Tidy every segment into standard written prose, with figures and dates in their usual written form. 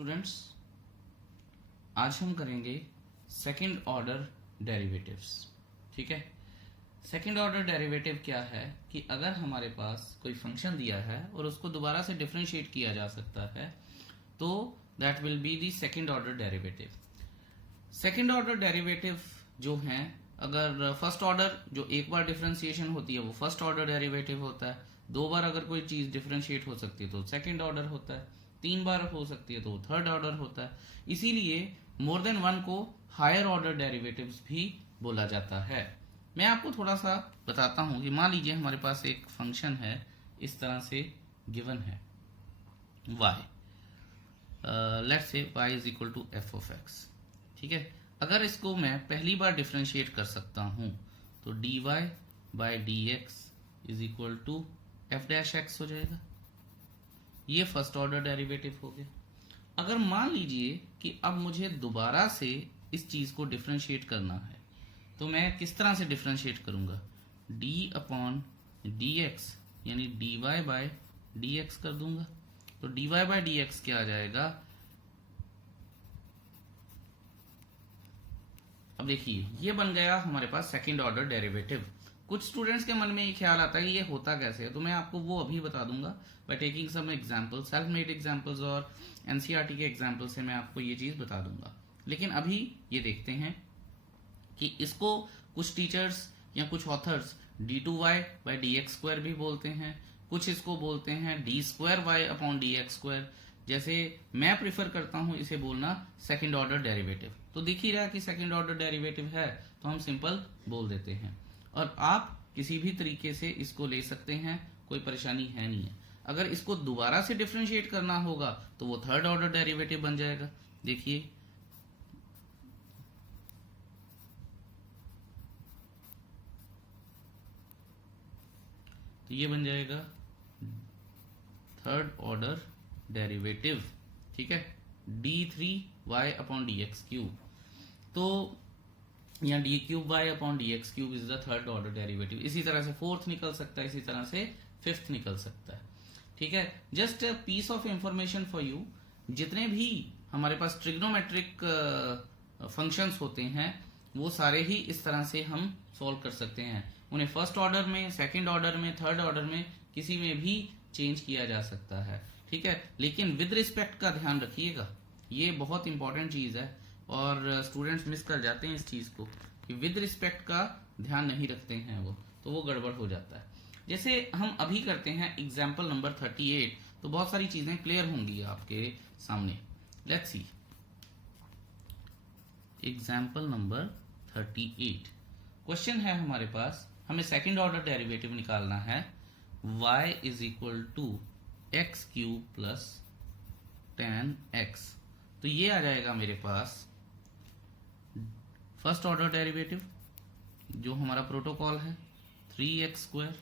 Students, आज हम करेंगे सेकंड ऑर्डर डेरिवेटिव्स। ठीक है, सेकंड ऑर्डर डेरिवेटिव क्या है कि अगर हमारे पास कोई फंक्शन दिया है और उसको दोबारा से डिफरेंशिएट किया जा सकता है तो that will be the second order derivative. Second order derivative जो हैं, अगर फर्स्ट ऑर्डर जो एक बार डिफरेंशिएशन होती है वो फर्स्ट ऑर्डर डेरिवेटिव होता है, दो बार अगर कोई चीज डिफरेंशिएट हो सकती है तो सेकंड ऑर्डर होता है, तीन बार हो सकती है तो थर्ड ऑर्डर होता है। इसीलिए मोर देन वन को हायर ऑर्डर डेरिवेटिव्स भी बोला जाता है। मैं आपको थोड़ा सा बताता हूं कि मान लीजिए हमारे पास एक फंक्शन है, इस तरह से गिवन है y, let's say y is equal to F of X. ठीक है, अगर इसको मैं पहली बार डिफरेंशिएट कर सकता हूं तो dy by D X is equal to F dash X हो जाएगा। ये फर्स्ट ऑर्डर डेरिवेटिव हो गया। अगर मान लीजिए कि अब मुझे दोबारा से इस चीज को डिफरेंशिएट करना है तो मैं किस तरह से डिफरेंशिएट करूंगा, d अपॉन डी एक्स यानी dy बाय डी एक्स कर दूंगा। तो dy बाय डी एक्स क्या आ जाएगा, अब देखिए ये बन गया हमारे पास सेकंड ऑर्डर डेरिवेटिव। कुछ स्टूडेंट्स के मन में ये ख्याल आता है कि ये होता कैसे है, तो मैं आपको वो अभी बता दूंगा by taking some example, self made examples और एनसीईआरटी के एग्जांपल से मैं आपको ये चीज बता दूंगा। लेकिन अभी ये देखते हैं कि इसको कुछ टीचर्स या कुछ authors d2y by D x square भी बोलते हैं, कुछ इसको बोलते हैं D square Y upon D x square. जैसे मैं प्रिफर करता हूं इसे बोलना सेकंड ऑर्डर डेरिवेटिव। तो दिख ही रहा कि सेकंड ऑर्डर डेरिवेटिव है तो हम सिंपल बोल देते हैं, और आप किसी भी तरीके से इसको ले सकते हैं, कोई परेशानी है नहीं है। अगर इसको दोबारा से डिफरेंशिएट करना होगा तो वो थर्ड ऑर्डर डेरिवेटिव बन जाएगा। देखिए तो ये बन जाएगा थर्ड ऑर्डर डेरिवेटिव। ठीक है, d3y upon D X cube, तो या D cube Y upon D X cube is the third order derivative. इसी तरह से फोर्थ निकल सकता है, इसी तरह से फिफ्थ निकल सकता है। ठीक है, just piece of information for you, जितने भी हमारे पास ट्रिग्नोमेट्रिक फंक्शंस होते हैं वो सारे ही इस तरह से हम सॉल्व कर सकते हैं। उन्हें फर्स्ट ऑर्डर में, सेकंड ऑर्डर में, थर्ड ऑर्डर में किसी में भी चेंज किया जा सकता है। ठीक है, लेकिन विद रिस्पेक्ट का ध्यान रखिएगा, ये बहुत इंपॉर्टेंट चीज है और स्टूडेंट्स मिस कर जाते हैं इस चीज को कि विद रिस्पेक्ट का ध्यान नहीं रखते हैं वो, तो वो गड़बड़ हो जाता है। जैसे हम अभी करते हैं एग्जाम्पल नंबर 38, तो बहुत सारी चीजें क्लियर होंगी आपके सामने। Let's see example number 38। Question है हमारे पास, हमें सेकंड ऑर्डर डेरिवेटिव निकालना है y is equal to X cube plus ten X. तो ये आ जाएगा मेरे पास फर्स्ट ऑर्डर डेरिवेटिव, जो हमारा प्रोटोकॉल है 3x square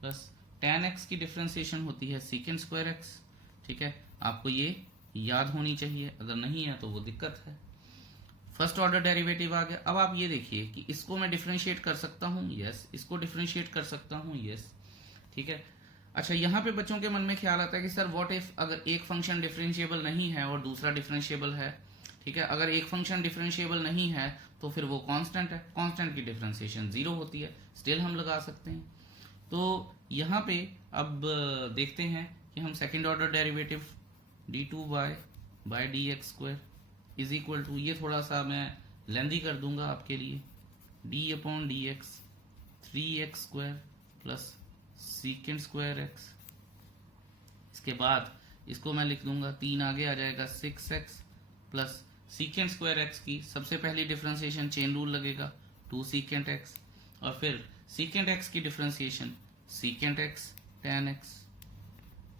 plus ten x की डिफरेंशिएशन होती है सेकेंड स्क्वायर एक्स। ठीक है, आपको ये याद होनी चाहिए, अगर नहीं है तो वो दिक्कत है। फर्स्ट ऑर्डर डेरिवेटिव आ गया। अब आप ये देखिए कि इसको मैं डिफरेंशिएट कर सकता हूं, यस, इसको डिफरेंशिएट कर सकता हूं, यस। ठीक है, अच्छा यहाँ पे बच्चों के मन में ख्याल आता है कि सर व्हाट इफ अगर एक फंक्शन डिफरेंशिएबल नहीं है और दूसरा डिफरेंशिएबल है। ठीक है, अगर एक फंक्शन डिफरेंशिएबल नहीं है तो फिर वो कांस्टेंट है, कांस्टेंट की डिफरेंशिएशन 0 होती है, स्टिल हम लगा सकते हैं। तो यहाँ पे अब देखते हैं कि हम second order derivative d2y by D x square is equal to, ये थोड़ा सा मैं लेंदी कर दूंगा आपके लिए, d upon D x 3x square plus secant square x. इसके बाद इसको मैं लिख दूंगा, 3 आगे आ जाएगा 6x plus secant square x की सबसे पहली डिफरेंशिएशन चेन रूल लगेगा 2 सीकेंड एक्स, और फिर सीकेंड एक्स की डिफरेंशिएशन सीकेंड एक्स टेन एक्स।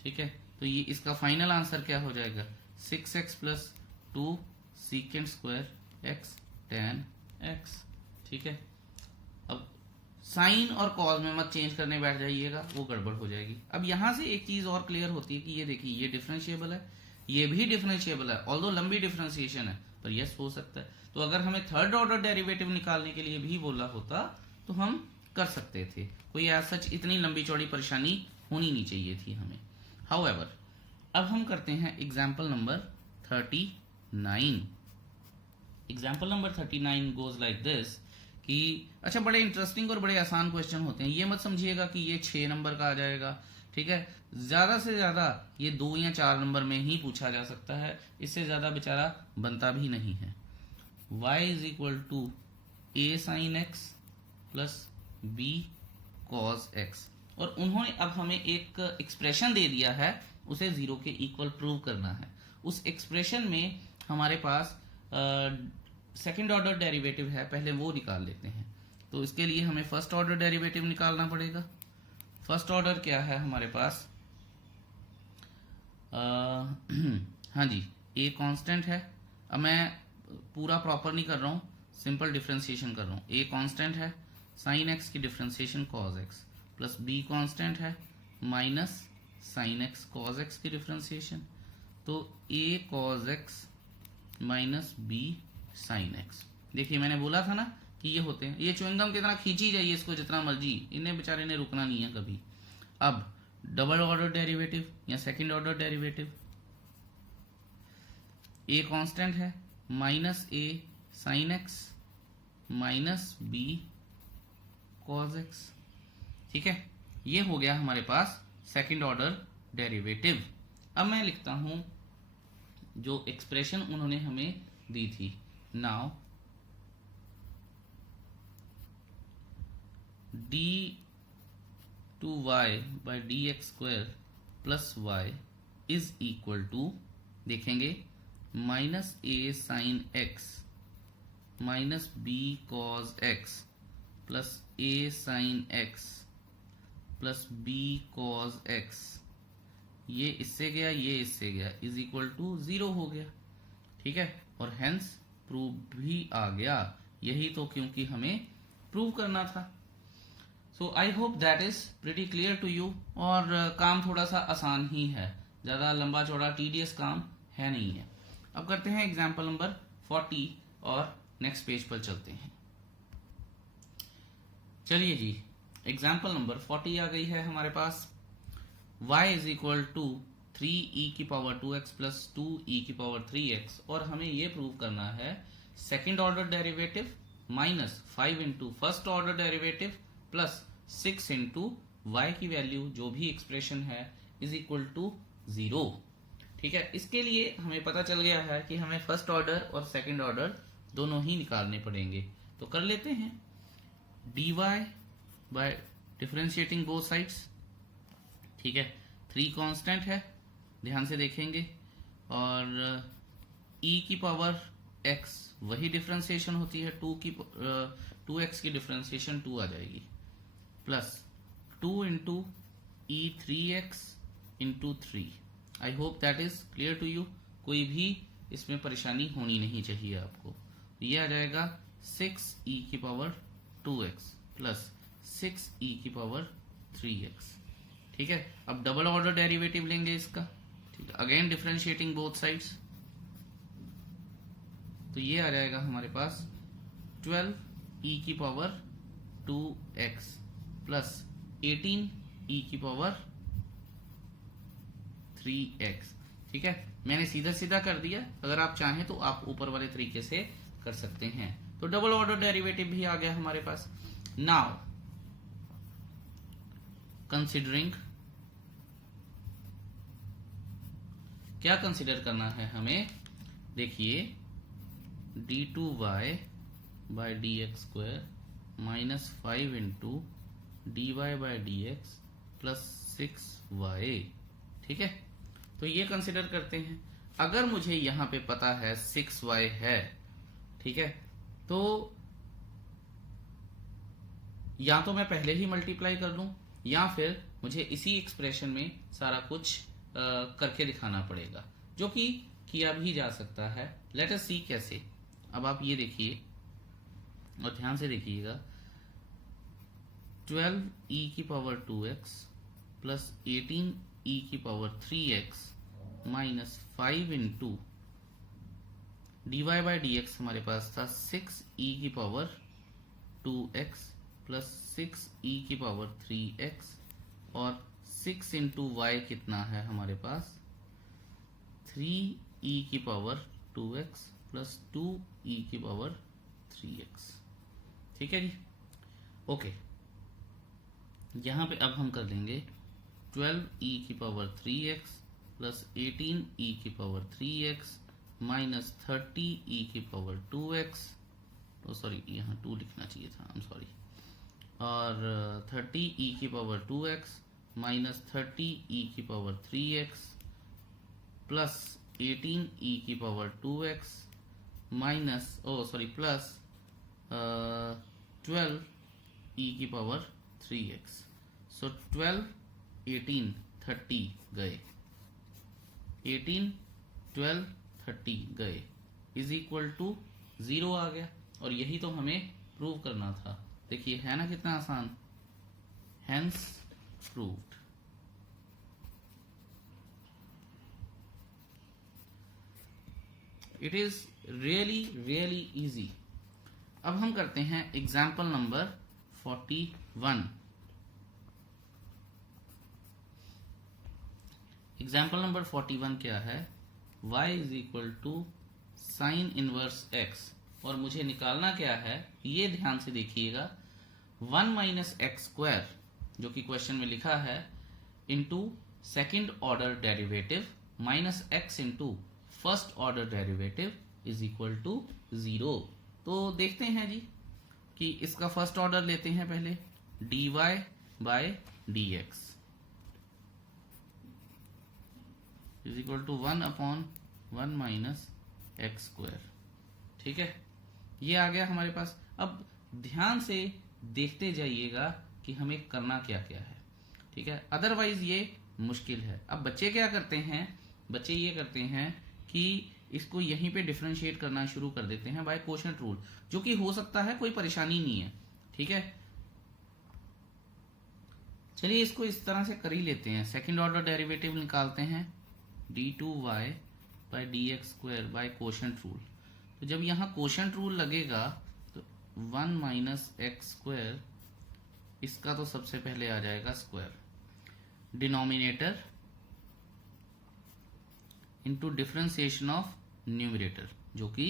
ठीक है, तो ये इसका फाइनल आंसर क्या हो जाएगा, 6x plus 2 secant square x ten x. ठीक है, अब साइन और कॉज में मत चेंज करने बैठ जाइएगा, वो गड़बड़ हो जाएगी। अब यहां से एक चीज और क्लियर होती है कि ये देखिए ये डिफरेंशिएबल है, ये भी डिफरेंशिएबल है, ऑल्दो लंबी डिफरेंशिएशन है पर यस हो सकता है। तो अगर हमें थर्ड ऑर्डर डेरिवेटिव निकालने के लिए भी बोला होता तो हम कर सकते थे, कोई एज सच इतनी लंबी चौड़ी परेशानी होनी नहीं चाहिए थी हमें। हाउएवर अब हम करते हैं example number 39। Example number 39 goes like this कि अच्छा, बड़े इंटरेस्टिंग और बड़े आसान क्वेश्चन होते हैं। ये मत समझिएगा कि ये 6 नंबर का आ जाएगा, ठीक है। ज्यादा से ज्यादा ये 2 या 4 नंबर में ही पूछा जा सकता है, इससे ज्यादा बेचारा बनता भी नहीं है। y is equal to a sine x plus b cos X, और उन्होंने अब हमें एक एक्सप्रेशन दे दिया है, उसे जीरो के इक्वल प्रूव करना है। उस एक्सप्रेशन में हमारे पास सेकंड ऑर्डर डेरिवेटिव है, पहले वो निकाल लेते हैं। तो इसके लिए हमें फर्स्ट ऑर्डर डेरिवेटिव निकालना पड़ेगा। फर्स्ट ऑर्डर क्या है हमारे पास? हाँ जी, ए कांस्टेंट है। अब मैं पूरा प्रॉपर नहीं कर रहा हूँ, सिंपल डिफ्रेंसिएशन कर रहा हूँ। ए कांस्टेंट है, साइन एक्स की differentiation cos x, plus b constant है, minus sine x cos x की डिफ्रेंसिएशन। तो a cos x minus b sine x. देखिए मैंने बोला था ना कि ये होते हैं, ये च्युइंगम की तरह खींची जाइए इसको जितना मर्जी, इन्हें बेचारे ने रुकना नहीं है कभी। अब डबल ऑर्डर डेरिवेटिव या second order derivative, a constant है, minus a sine x minus b cos x, ठीक है। ये हो गया हमारे पास सेकंड ऑर्डर डेरिवेटिव। अब मैं लिखता हूं जो एक्सप्रेशन उन्होंने हमें दी थी। Now d two y by D x square plus y is equal to, देखेंगे, minus a sine x minus b cos x plus a sine x plus b cos x. ये इससे गया, ये इससे गया, इज इक्वल टू 0 हो गया, ठीक है। और हेंस प्रूव भी आ गया। यही तो क्योंकि हमें प्रूव करना था। So I hope that is pretty clear to you. और काम थोड़ा सा आसान ही है, ज्यादा लंबा चौड़ा टीडियस काम है नहीं है। अब करते हैं एग्जाम्पल नंबर 40 और नेक्स्ट पेज पर चलते हैं। चलिए जी, एग्जाम्पल नंबर 40 आ गई है हमारे पास। y is equal to 3e की पावर 2x प्लस 2e की पावर 3x, और हमें ये प्रूव करना है second order derivative minus 5 into first order derivative plus 6 into Y की वैल्यू जो भी एक्सप्रेशन है इज इक्वल टू 0, ठीक है। इसके लिए हमें पता चल गया है कि हमें फर्स्ट ऑर्डर और सेकेंड ऑर्डर दोनों ही निकालने पड़ेंगे। तो कर लेते हैं। dy by differentiating both sides, ठीक है। 3 कांस्टेंट है, ध्यान से देखेंगे, और e की पावर x वही डिफरेंशिएशन होती है, 2x की डिफरेंशिएशन 2 आ जाएगी, plus 2 into E 3x into 3। I hope that is clear to you. कोई भी इसमें परेशानी होनी नहीं चाहिए आपको। ये आ जाएगा 6e की पावर 2x प्लस 6e की पावर 3x, ठीक है। अब डबल ऑर्डर डेरिवेटिव लेंगे इसका, ठीक है। अगेन डिफरेंशिएटिंग बोथ साइड्स, तो ये आ जाएगा हमारे पास 12e की पावर 2x प्लस 18e की पावर 3x, ठीक है। मैंने सीधा सीधा कर दिया, अगर आप चाहें तो आप ऊपर वाले तरीके से कर सकते हैं। तो डबल ऑर्डर डेरिवेटिव भी आ गया हमारे पास। नाउ कंसिडरिंग, क्या कंसिडर करना है हमें? देखिए, d2y by D x square minus 5 into D Y by D X plus 6y, ठीक है। तो ये कंसिडर करते हैं। अगर मुझे यहां पे पता है 6y है, ठीक है, तो या तो मैं पहले ही मल्टीप्लाई कर लूं या फिर मुझे इसी एक्सप्रेशन में सारा कुछ करके दिखाना पड़ेगा, जो कि किया भी जा सकता है। लेट अस सी कैसे। अब आप ये देखिए और ध्यान से देखिएगा, 12e की पावर 2x प्लस 18e की power 3x minus 5 into D Y by D X हमारे पास था 6e की पावर 2x प्लस 6e की पावर 3x, और 6 इंटू वाई कितना है हमारे पास? 3 ई की पावर 2x प्लस 2e की पावर 3x। ठीक है जी, ओके। यहां पे अब हम कर लेंगे 12e की पावर 3x प्लस 18e की पावर 3x माइनस 30e की पावर 2x, तो सॉरी यहाँ 2 लिखना चाहिए था, आई एम सॉरी, और 30e की पावर 2x माइनस 30e की पावर 3x प्लस 18e की power 2x minus plus 12e की पावर 3x। सो 12, 18, 30 गए, 18, 12, 30 गए इज इक्वल टू 0 आ गया, और यही तो हमें प्रूव करना था। देखिए है ना कितना आसान, hence proved. It is really easy. अब हम करते हैं एग्जाम्पल नंबर 41। एग्जाम्पल नंबर 41 क्या है, y is equal to sine inverse x, और मुझे निकालना क्या है, ये ध्यान से देखिएगा, 1 माइनस एक्स स्क्वायर जो कि क्वेश्चन में लिखा है into second order derivative minus x into first order derivative is equal to 0। तो देखते हैं जी कि इसका फर्स्ट ऑर्डर लेते हैं पहले, dy by dx is equal to 1/1 minus x square. ठीक है, ये आ गया हमारे पास। अब ध्यान से देखते जाइएगा कि हमें करना क्या क्या है। ठीक है, अदरवाइज ये मुश्किल है। अब बच्चे क्या करते हैं, बच्चे ये करते हैं कि इसको यहीं पे डिफरेंशिएट करना शुरू कर देते हैं बाय कोशेंट रूल, जो कि हो सकता है, कोई परेशानी नहीं है। ठीक है, चलिए इसको इस तरह से कर ही लेते हैं। सेकंड ऑर्डर डेरिवेटिव निकालते हैं, d2y by dx square by quotient rule. तो जब यहाँ कोशेंट रूल लगेगा तो 1 माइनस एक्स स्क्वायर, इसका तो सबसे पहले आ जाएगा square, denominator into differentiation of numerator जो कि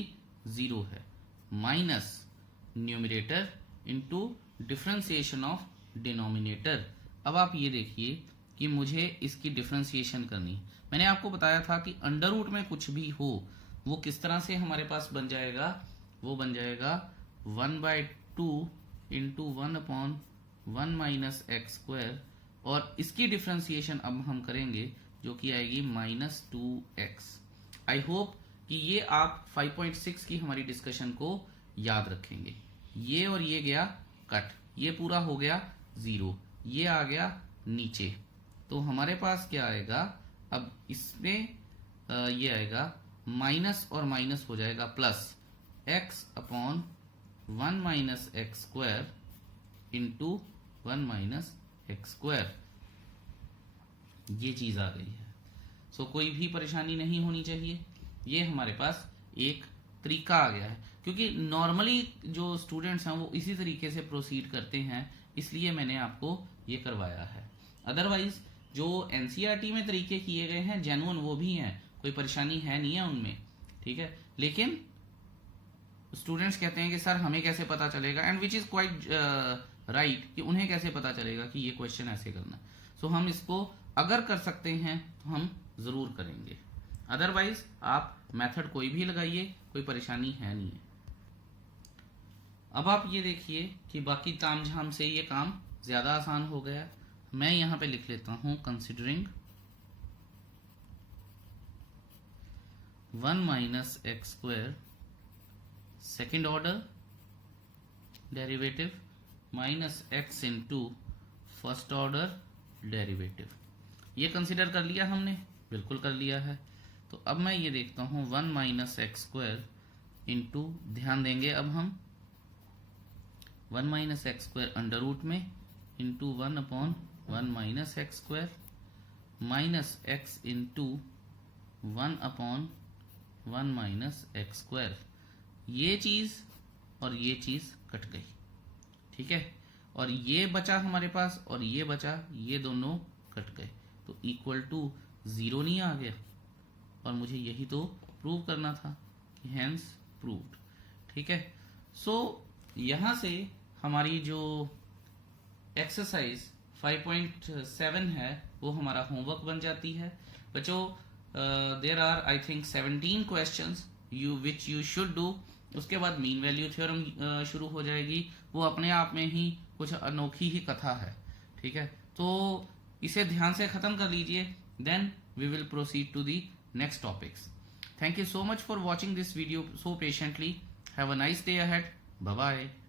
0 है, minus numerator into differentiation of denominator. अब आप ये देखिए कि मुझे इसकी डिफरेंशिएशन करनी। मैंने आपको बताया था कि अंडर रूट में कुछ भी हो वो किस तरह से हमारे पास बन जाएगा, वो बन जाएगा 1/2 इंटू 1/1 माइनस एक्स स्क्वायर, और इसकी डिफरेंशिएशन अब हम करेंगे जो कि आएगी -2x। आई होप कि ये आप 5.6 की हमारी डिस्कशन को याद रखेंगे। ये और ये गया कट, ये पूरा हो गया 0, ये आ गया नीचे, तो हमारे पास क्या आएगा, अब इसमें ये आएगा माइनस और माइनस हो जाएगा plus x/1 minus x square into 1 minus x square, ये चीज आ गई है। सो कोई भी परेशानी नहीं होनी चाहिए। ये हमारे पास एक तरीका आ गया है, क्योंकि नॉर्मली जो स्टूडेंट्स हैं वो इसी तरीके से प्रोसीड करते हैं, इसलिए मैंने आपको ये करवाया है। अदरवाइज जो एनसीईआरटी में तरीके किए गए हैं जेन्युइन वो भी हैं, कोई परेशानी है नहीं है उनमें। ठीक है, लेकिन स्टूडेंट्स कहते हैं कि सर हमें कैसे पता चलेगा, and which is quite right, कि उन्हें कैसे पता चलेगा कि ये क्वेश्चन ऐसे करना। सो हम इसको अगर कर सकते हैं तो हम जरूर करेंगे, अदरवाइज आप मेथड कोई भी लगाइए, कोई परेशानी है नहीं है। अब आप ये देखिए कि बाकी तामझाम से ये काम ज्यादा आसान हो गया। मैं यहां पे लिख लेता हूं considering 1 minus x square second order derivative minus x into first order derivative. ये कंसिडर कर लिया हमने, बिल्कुल कर लिया है। तो अब मैं ये देखता हूं 1 माइनस एक्स स्क्वायर इंटू, ध्यान देंगे अब हम 1 minus x square under root में into 1/1 minus x square minus x into 1/1 minus x square. ये चीज और ये चीज कट गई। ठीक है, और ये बचा हमारे पास और ये बचा, ये दोनों कट गए, तो इक्वल टू 0 नहीं आ गया, और मुझे यही तो प्रूव करना था, हेंस प्रूव्ड। ठीक है, सो यहां से हमारी जो एक्सरसाइज 5.7 है वो हमारा होमवर्क बन जाती है बच्चों। There are I think 17 questions which you should do. उसके बाद मीन वैल्यू थ्योरम शुरू हो जाएगी, वो अपने आप में ही कुछ अनोखी ही कथा है। ठीक है, तो इसे ध्यान से खत्म कर लीजिए, then we will proceed to the next topics. Thank you so much for watching this video so patiently. Have a nice day ahead. Bye bye.